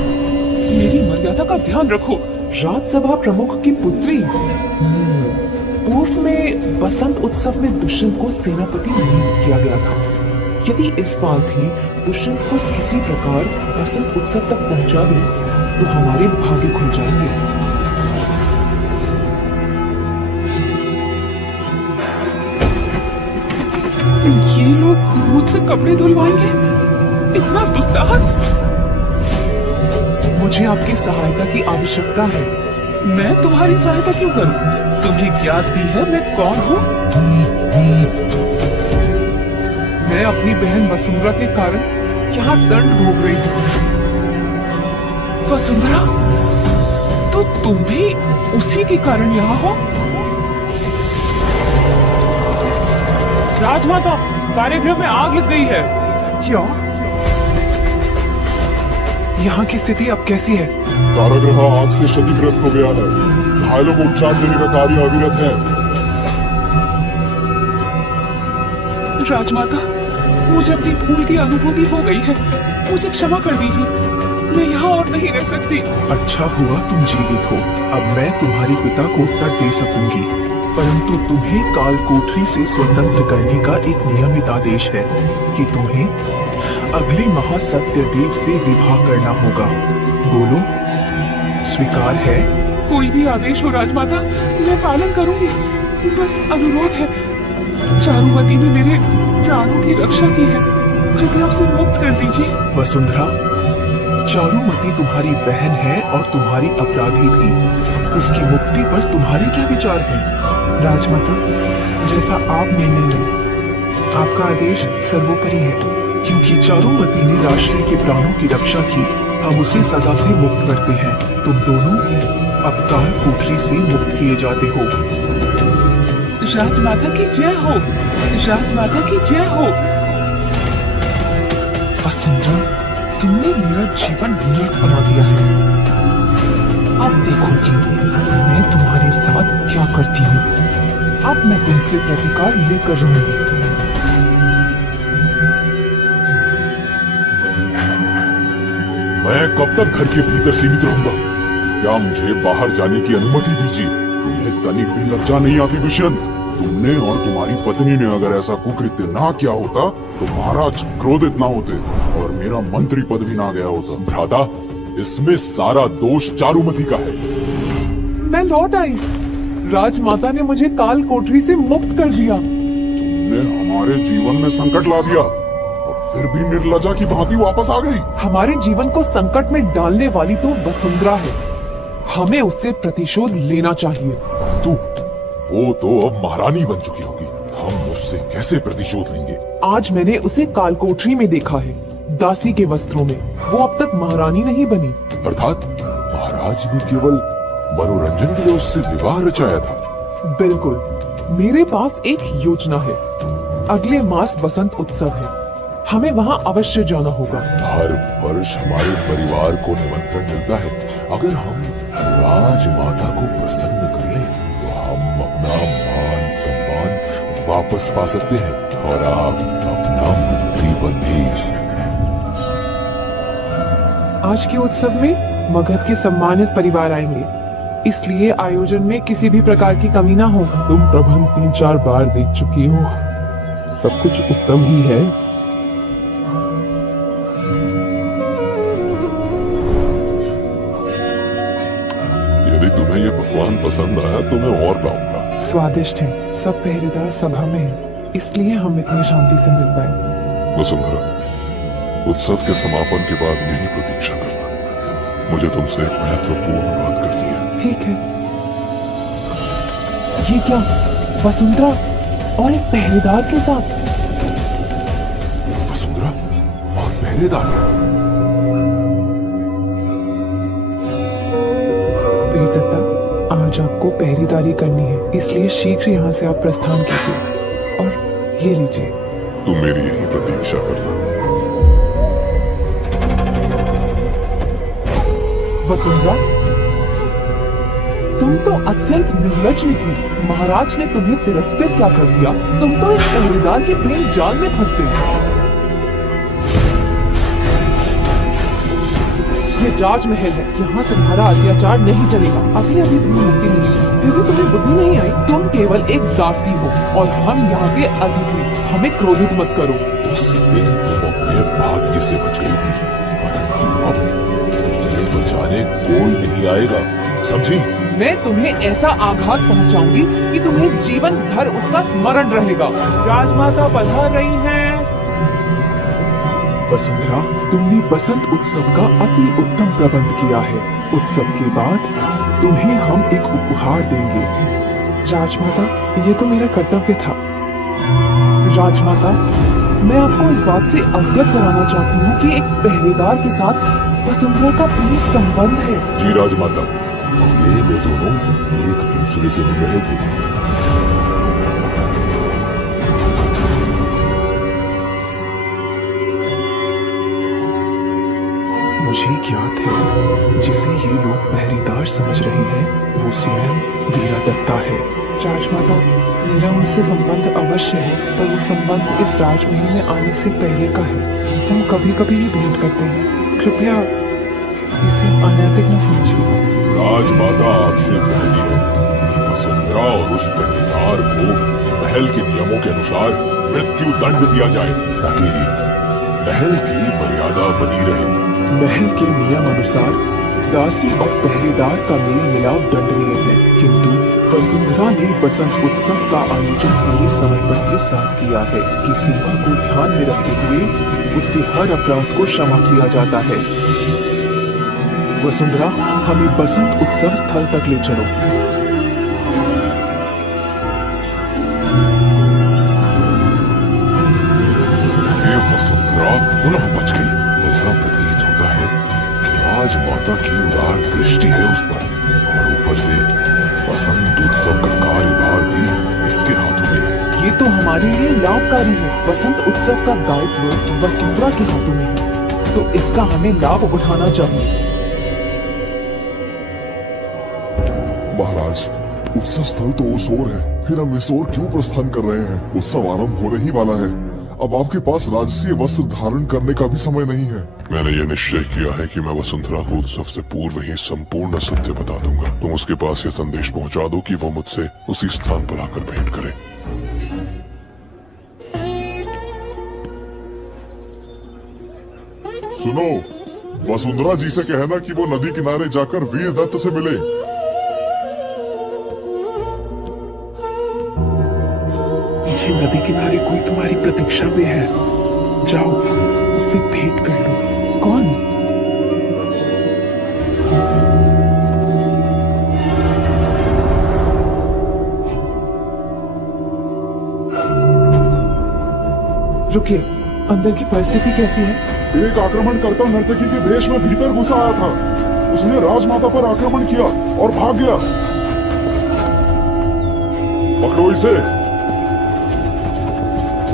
मेरी मर्यादा का ध्यान रखो। राज्यसभा प्रमुख की पुत्री? पूर्व में बसंत उत्सव में दुष्यंत को सेनापति नियुक्त किया गया था। यदि इस बार भी दुष्यंत को किसी प्रकार बसंत उत्सव तक पहुंचा दे तो हमारे भाग्य खुल जाएंगे। ये लोग मुझसे कपड़े धुलवाएंगे? इतना दुस्साहस! मुझे आपकी सहायता की आवश्यकता है। मैं तुम्हारी सहायता क्यों करूं? तुम्हें ज्ञात भी है मैं कौन हूँ? मैं अपनी बहन वसुंधरा के कारण यहाँ दंड भोग रही हूँ। वसुंधरा, तो तुम भी उसी के कारण यहाँ हो? राजमाता, कार्यगृह में आग लग गई है। क्या? यहाँ की स्थिति अब कैसी है? कारागृह आग से क्षतिग्रस्त हो गया है। घायलों को उपचार देने का कार्य अविरत है। राजमाता, मुझे अपनी भूल की अनुभूति हो गई है। मुझे क्षमा कर दीजिए। मैं यहाँ और नहीं रह सकती। अच्छा हुआ तुम जीवित हो। अब मैं तुम्हारे पिता को उत्तर दे सकूंगी, परंतु तुम्हें काल कोठरी से स्वतंत्र करने का एक नियमित आदेश है कि तुम्हें अगले महासत्यदेव से विवाह करना होगा। बोलो, स्वीकार है? कोई भी आदेश हो राजमाता, मैं पालन करूंगी। बस अनुरोध है, चारुमती ने मेरे प्राणों की रक्षा की है, कृपया उसे मुक्त कर दीजिए। वसुंधरा, चारुमती तुम्हारी बहन है और तुम्हारी अपराधी भी। उसकी मुक्ति पर तुम्हारे क्या विचार हैं? राजमाता, जैसा आप निर्णय लें, आपका आदेश सर्वोपरि है। क्योंकि चारुमती ने राष्ट्र के प्राणों की रक्षा की, हम उसे सजा से मुक्त करते हैं। तुम दोनों अब काल कोठरी से मुक्त किए जाते हो। राजमाता की जय हो, राजमाता की जय हो। वसुंधरा, तुमने मेरा जीवन नरक बना दिया है। अब देखोगी मैं तुम्हारे साथ क्या करती हूँ। अब मैं तुमसे प्रतिकार लेकर रहूंगी। मैं कब तक घर के भीतर सीमित रहूंगा? क्या मुझे बाहर जाने की अनुमति दीजिए। तुम्हें तनिक भी लज्जा नहीं आती दुष्यंत? तुमने और तुम्हारी पत्नी ने अगर ऐसा कुकृत्य ना किया होता तो महाराज क्रोधित ना होते और मेरा मंत्री पद भी ना गया होता। भ्राता, इसमें सारा दोष चारुमती का है। मैं लौट आई। राजमाता ने मुझे काल कोठरी से मुक्त कर दिया। तुमने हमारे जीवन में संकट ला दिया और फिर भी निर्लजा की भांति वापस आ गई। हमारे जीवन को संकट में डालने वाली तो वसुंधरा है। हमें उससे प्रतिशोध लेना चाहिए। परंतु वो तो अब महारानी बन चुकी होगी। हम उससे कैसे प्रतिशोध लेंगे? आज मैंने उसे काल कोठरी में देखा है, दासी के वस्त्रों में। वो अब तक महारानी नहीं बनी। अर्थात महाराज ने केवल मनोरंजन के लिए उससे विवाह रचाया था। बिल्कुल। मेरे पास एक योजना है। अगले मास बसंत उत्सव है, हमें वहाँ अवश्य जाना होगा। हर वर्ष हमारे परिवार को निमंत्रण मिलता है। अगर हम राजमाता को प्रसन्न कर लें तो हम अपना मान सम्मान वापस पा सकते हैं और आप अपना मंत्री पद भी। आज के उत्सव में मगध के सम्मानित परिवार आएंगे, इसलिए आयोजन में किसी भी प्रकार की कमी ना हो। तुम प्रबंध 3-4 बार देख चुकी हो, सब कुछ उत्तम ही है। यदि तुम्हें ये पकवान पसंद आया तो मैं और लाऊंगा। स्वादिष्ट है। सब पहरेदार सभा में है, इसलिए हम इतनी शांति से मिल पाए। वसुंधरा, उत्सव के समापन के बाद मेरी प्रतीक्षा करना। मुझे तुमसे एक महत्वपूर्ण बात करनी है। ठीक है। ये क्या? वसुंधरा और एक पहरेदार के साथ? वसुंधरा और पहरेदार? वीरदत्ता, आज आपको पहरेदारी करनी है, इसलिए शीघ्र यहाँ से आप प्रस्थान कीजिए। और ये लीजिए। तुम मेरी यही प्रतीक्षा करना। वसुंधरा, तुम तो अत्यंत निर्लज थी। महाराज ने तुम्हें तिरस्कृत क्या कर दिया? तुम तो एक पहरेदार के प्रेम जाल में फंस गई। ये राजमहल है, यहाँ तुम्हारा अत्याचार नहीं चलेगा। अभी अभी तुम्हें मुक्ति मिली, फिर भी तुम्हें बुद्धि नहीं आई। तुम केवल एक दासी हो और हम यहाँ के अतिथि। हमें क्रोधित मत करो। उस दिन तुम अपने भाग्य से बच गई थी, परंतु अब तुम्हें बचाने कोई नहीं आएगा। समझी? मैं तुम्हें ऐसा आघात पहुंचाऊंगी कि तुम्हें जीवन भर उसका स्मरण रहेगा। राजमाता पधार रही हैं। वसुंधरा, तुमने बसंत उत्सव का अति उत्तम प्रबंध किया है। उत्सव के बाद तुम्हें हम एक उपहार देंगे। राजमाता, ये तो मेरा कर्तव्य था। राजमाता, मैं आपको इस बात से अवगत कराना चाहती हूँ कि एक पहरेदार के साथ वसुंधरा का प्रिय संबंध है। जी राजमाता, ये वे दोनों एक दूसरे से मिल रहे थे। मुझे ज्ञात है जिसे ये लोग पहरेदार समझ रहे हैं वो स्वयं वीरादत्ता है। राजमाता, मेरा उनसे संबंध अवश्य है, पर वो संबंध इस राजमहल में आने से पहले का है। हम कभी कभी ही भेंट करते हैं। कृपया इसे अनैतिक न समझिए। राजमाता आपसे कहती है कि वसुंधरा और उस पहरेदार को महल के नियमों के अनुसार मृत्यु दंड दिया जाए ताकि महल की मर्यादा बनी रहे। महल के नियम अनुसार दासी और पहरेदार का मेल मिलाप दंडनीय है, किंतु वसुंधरा ने बसंत उत्सव का आयोजन पूरे समर्पण के साथ किया है कि सेवा को ध्यान में रखते हुए उसके हर अपराध को क्षमा किया जाता है। वसुंधरा, हमें बसंत उत्सव स्थल तक ले चलो। ये वसुंधरा पुनः बच गई। ऐसा प्रतीत होता है कि राजमाता की उदार दृष्टि है उस पर, और ऊपर से बसंत उत्सव का कार्यभार भी इसके हाथों में है। ये तो हमारे लिए लाभकारी है। बसंत उत्सव का दायित्व वसुंधरा के हाथों में है, तो इसका हमें लाभ उठाना चाहिए। महाराज, उत्सव स्थल तो उस ओर है, फिर हम इस ओर क्यों प्रस्थान कर रहे हैं? उत्सव आरंभ होने ही वाला है। अब आपके पास राजसीय वस्त्र धारण करने का भी समय नहीं है। मैंने ये निश्चय किया है कि मैं वसुंधरा को उत्सव से पूर्व ही संपूर्ण सत्य बता दूंगा। तुम उसके पास ये संदेश पहुंचा दो कि वो मुझसे उसी स्थान पर आकर भेंट करे। सुनो, वसुंधरा जी से कहना कि वो नदी किनारे जाकर वीरदत्त से मिले। पीछे नदी किनारे कोई तुम्हारी प्रतीक्षा में है, जाओ उससे भेंट कर लो। कौन? रुकिए, अंदर की परिस्थिति कैसी है? एक आक्रमणकर्ता नर्तकी के देश में भीतर घुसा आया था। उसने राजमाता पर आक्रमण किया और भाग गया। पकड़ो इसे।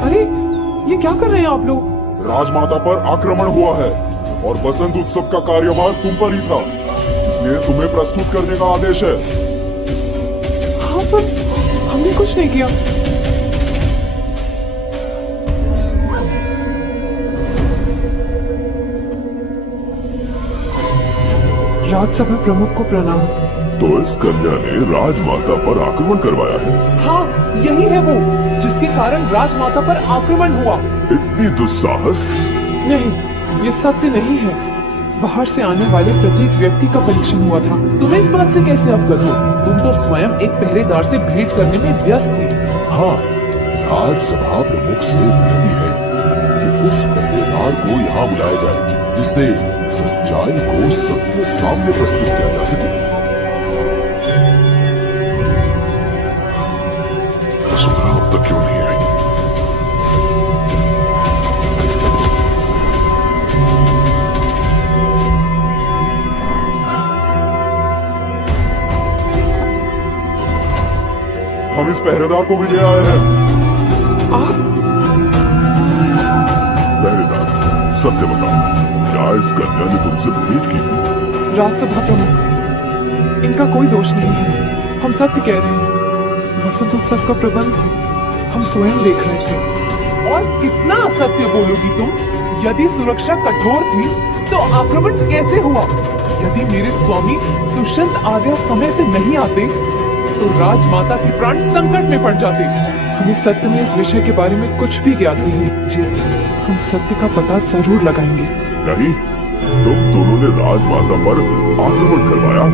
अरे, ये क्या कर रहे हैं आप लोग? राजमाता पर आक्रमण हुआ है और बसंत उत्सव का कार्यभार तुम पर ही था, इसलिए तुम्हें प्रस्तुत करने का आदेश है। हाँ, पर हमने कुछ नहीं किया। राजसभा प्रमुख को प्रणाम। तो इस कन्या ने राजमाता पर आक्रमण करवाया है। हाँ, यही है वो जिसके कारण राजमाता पर आक्रमण हुआ। इतनी दुस्साहस। नहीं, ये सत्य नहीं है। बाहर से आने वाले प्रत्येक व्यक्ति का परीक्षण हुआ था। तुम्हें इस बात से कैसे अवगत हो? तुम तो स्वयं एक पहरेदार से भेंट करने में व्यस्त थे। हाँ, राजसभा प्रमुख से विनती है कि उस पहरेदार को यहाँ बुलाया जाए, जिससे सच्चाई को सबके सामने प्रस्तुत किया जा सके। वसुंधरा अब तक क्यों नहीं आई? हम इस पहरेदार को भी ले आए हैं। पहरेदार, सत्य बताओ, क्या इस कन्या ने तुमसे भेंट की थी? राजसभा प्रमुख, इनका कोई दोष नहीं है। हम सत्य कह रहे हैं। बसंत उत्सव का प्रबंध हम स्वयं देख रहे थे। और कितना असत्य बोलोगी तुम? यदि सुरक्षा कठोर थी तो आक्रमण कैसे हुआ? यदि मेरे स्वामी दुष्यंत आर्य समय से नहीं आते तो राजमाता के प्राण संकट में पड़ जाते। हमें सत्य में इस विषय के बारे में कुछ भी ज्ञात नहीं है। जी, हम सत्य का पता जरूर लगाएंगे। नहीं, तुम दोनों ने राजमाता पर आक्रमण करवाया,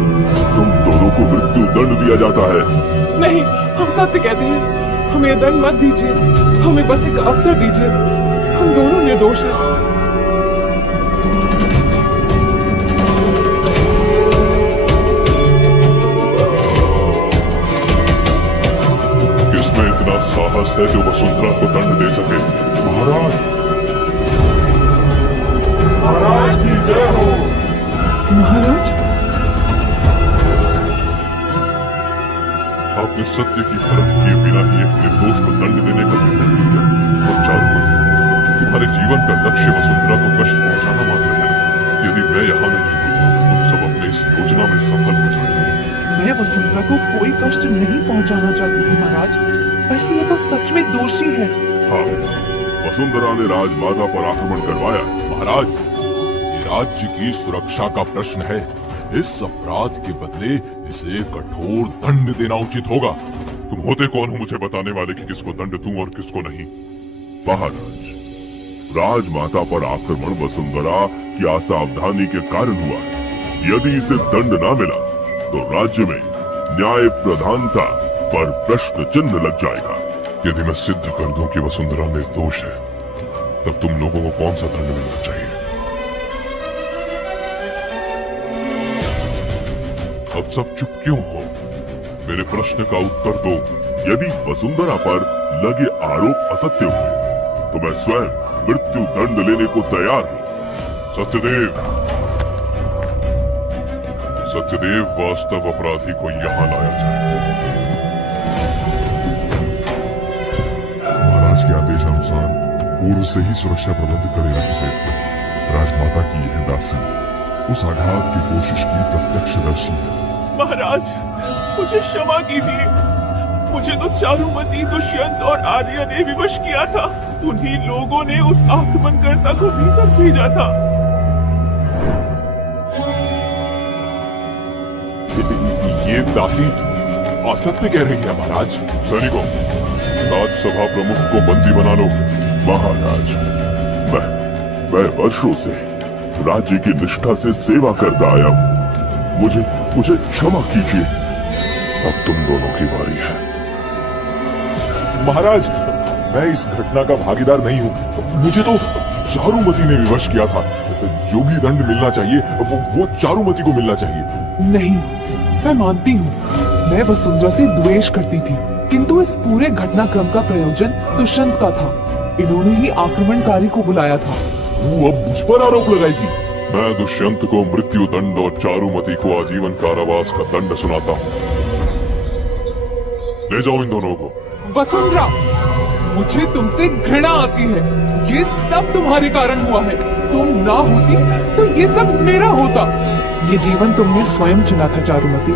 तुम दोनों को मृत्यु दंड दिया जाता है। नहीं, हम सत्य कहते हैं, हमें दंड मत दीजिए, हमें बस एक अवसर दीजिए, हम दोनों निर्दोष हैं। किसमें इतना साहस है जो वसुंधरा को दंड दे सके? महाराज, महाराज की जय हो। महाराज, आपने सत्य की परख किए बिना ही एक निर्दोष को दंड देने का निर्णय लिया। और चारुमती, तुम्हारे जीवन का लक्ष्य वसुंधरा को कष्ट पहुंचाना मात्र है। यदि मैं यहाँ नहीं होता तो तुम सब अपने इस योजना में सफल हो जाते। मैं वसुंधरा को कोई कष्ट नहीं पहुंचाना चाहती थी महाराज, बल्कि ये तो सच में दोषी है। हाँ, वसुंधरा ने राजमाता पर आक्रमण करवाया। महाराज, ये राज्य की सुरक्षा का प्रश्न है। इस अपराध के बदले इसे कठोर दंड देना उचित होगा। तुम होते कौन हो मुझे बताने वाले कि किसको दंड दूं और किसको नहीं? महाराज, राजमाता पर आक्रमण वसुंधरा की असावधानी के कारण हुआ है। यदि इसे दंड न मिला तो राज्य में न्याय प्रधानता पर प्रश्न चिन्ह लग जाएगा। यदि मैं सिद्ध कर दूं कि वसुंधरा निर्दोष है, तब तुम लोगों को कौन सा दंड मिलना चाहिए? अब सब चुप क्यों हो? मेरे प्रश्न का उत्तर दो। यदि वसुंधरा पर लगे आरोप असत्य हुए तो मैं स्वयं मृत्यु दंड लेने को तैयार हूं। सत्यदेव, सत्यदेव, वास्तव अपराधी को यहां लाया जाए। महाराज के आदेश अनुसार पूर्व से ही सुरक्षा प्रबंध करे रखे थे। राजमाता की यह दासी उस आघात की कोशिश की प्रत्यक्षदर्शी है। महाराज, मुझे क्षमा कीजिए। मुझे तो चारुमती, दुष्यंत और आर्य ने विवश किया था। उन्हीं लोगों ने उस आक्रमणकर्ता को भीतर भेजा था। ये दासी असत्य कह रही है महाराज। सैनिकों, राजसभा प्रमुख को बंदी बना लो। महाराज, मैं वर्षों से राज्य की निष्ठा से सेवा करता आया हूँ। मुझे क्षमा कीजिए। अब तुम दोनों की बारी है। महाराज, मैं इस घटना का भागीदार नहीं हूँ। मुझे तो चारुमती ने विवश किया था। जो भी दंड मिलना चाहिए वो चारुमती को मिलना चाहिए। नहीं, मैं मानती हूँ, मैं वसुंधरा से द्वेष करती थी, किंतु इस पूरे घटनाक्रम का प्रयोजन दुष्यंत का था। इन्होंने ही आक्रमणकारी को बुलाया था। तू अब मुझ पर आरोप लगाएगी? मैं दुष्यंत को मृत्यु दंड और चारुमती को आजीवन कारावास का दंड सुनाता हूँ। ले जाओ इन दोनों को। वसुंधरा, मुझे तुमसे घृणा आती है। ये सब तुम्हारे कारण हुआ है। तुम ना होती तो ये सब मेरा होता। ये जीवन तुमने स्वयं चुना था चारुमती।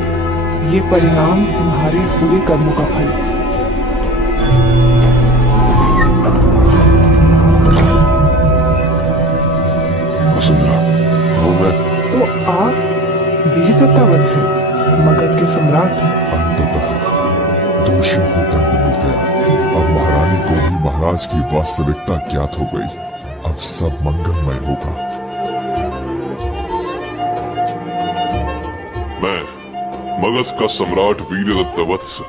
ये परिणाम तुम्हारे पूरे कर्मों का फल है। वसुंधरा, वो मैं तो आप वीरदत्ता वंश से मगध के सम्राट हैं। अंततः दोषियों को दंड मिल गया। अब महारानी को भी महाराज की वास्तविकता ज्ञात हो गई। अब सब मंगलमय होगा। मैं मगध का सम्राट वीरदत्त वत्स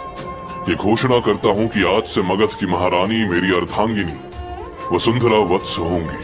ये घोषणा करता हूँ कि आज से मगध की महारानी मेरी अर्धांगिनी वसुंधरा वत्स होंगी।